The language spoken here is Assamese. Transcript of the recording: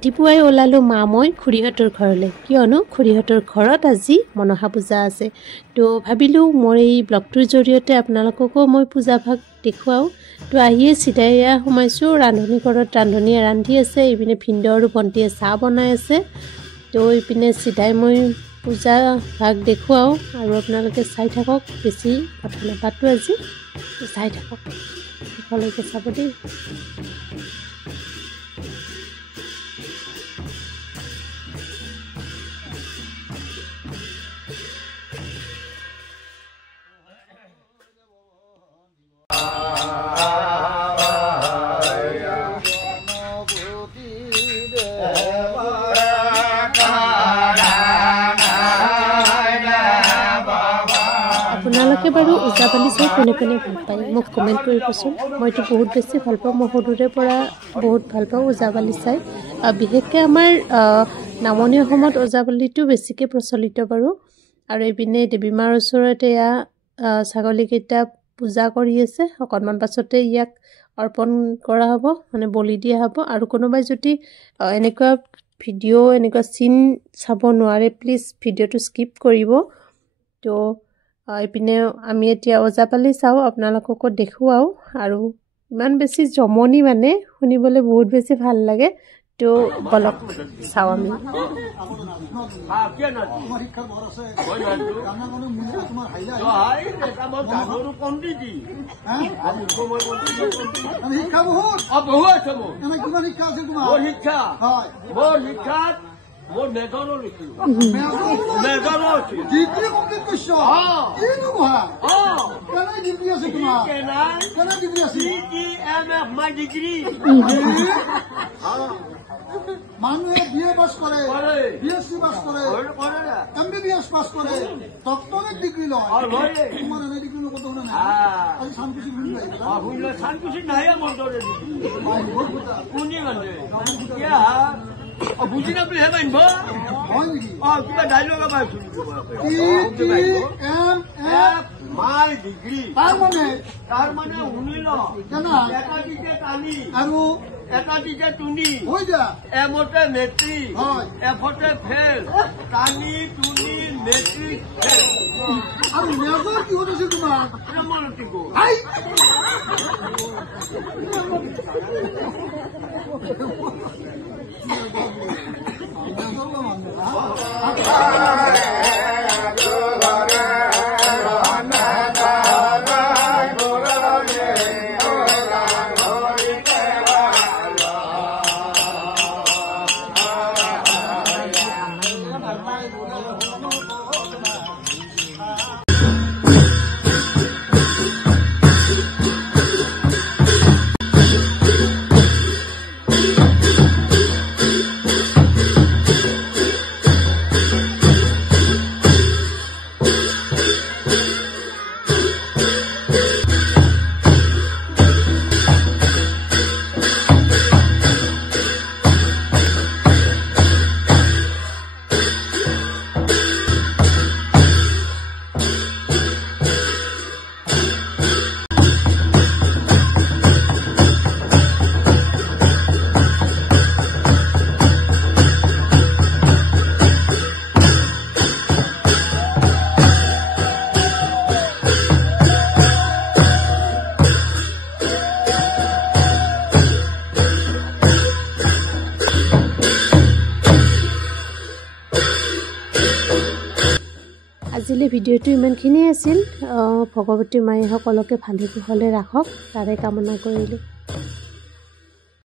ৰাতিপুৱাই ওলালো মা মই খুৰীহঁতৰ ঘৰলৈ কিয়নো খুৰীহঁতৰ ঘৰত আজি মনসা পূজা আছে তো ভাবিলোঁ মোৰ এই ব্লগটোৰ জৰিয়তে আপোনালোককো মই পূজা ভাগ দেখুৱাও তো আহিয়ে চিধাই সোমাইছোঁ ৰান্ধনি ঘৰত ৰান্ধনিয়ে ৰান্ধি আছে এইপিনে ভিনদেউ আৰু ভণ্টিয়ে চাহ বনাই আছে তো এইপিনে চিধাই মই পূজা ভাগ দেখুৱাও আৰু আপোনালোকে চাই থাকক বেছি কথা নাপাতো আজি চাই থাকক শেষলৈকে চাব দেই আপোনালোকে বাৰু ওজাপালি চাই কোনে কোনে ভাল পায় মোক কমেণ্ট কৰিবচোন মইতো বহুত বেছি ভাল পাওঁ মই সৰুৰে পৰা বহুত ভাল পাওঁ ওজাপালি চাই বিশেষকৈ আমাৰ নামনি অসমত ওজাপালিটো বেছিকৈ প্ৰচলিত বাৰু আৰু এইপিনে দেৱী মাৰ ওচৰতে এয়া ছাগলীকেইটা পূজা কৰি আছে অকণমান পাছতে ইয়াক অৰ্পণ কৰা হ'ব মানে বলি দিয়া হ'ব আৰু কোনোবাই যদি এনেকুৱা ভিডিঅ' এনেকুৱা চিন চাব নোৱাৰে প্লিজ ভিডিঅ'টো স্কিপ কৰিব তো এইপিনে আমি এতিয়া ওজাপালি চাওঁ আপোনালোককো দেখুৱাওঁ আৰু ইমান বেছি জমনি মানে শুনিবলৈ বহুত বেছি ভাল লাগে তো বলক চাওঁ আমি What Megano Megano degree complete question. Can I give you a second? Can I give you a CTMF my degree? Manu BA pass করে BSc pass করে MBBS pass করে ডক্টরেট ডিগ্রি লয় আর লয় তোমার এই ডিগ্রি কত হলো না খালি শান্তিশীল হই না হইলো শান্তিশীল নাই আমার ধরে কোনি গন্ডে क्या বুঝি না প্লে হেবেন বো কিবা ডায়লগ আবার শুনবো TMF মাই ডিগ্রি তার মানে উনিল কেন একাধিকে টানি আৰু একাধিকে টুনি হৈ যা এমতে মেট্ৰিক এফতে ফেল টানি টুনি মেট্ৰিক ফেল আৰু মেজৰ কি কৰিছে তোমাৰ মনতে গো আই আজিলে ভিডিঅ'টো ইমানখিনিয়ে আছিল ভগৱতী মায়ে সকলোকে ভালে কুশলে ৰাখক তাৰে কামনা কৰিলোঁ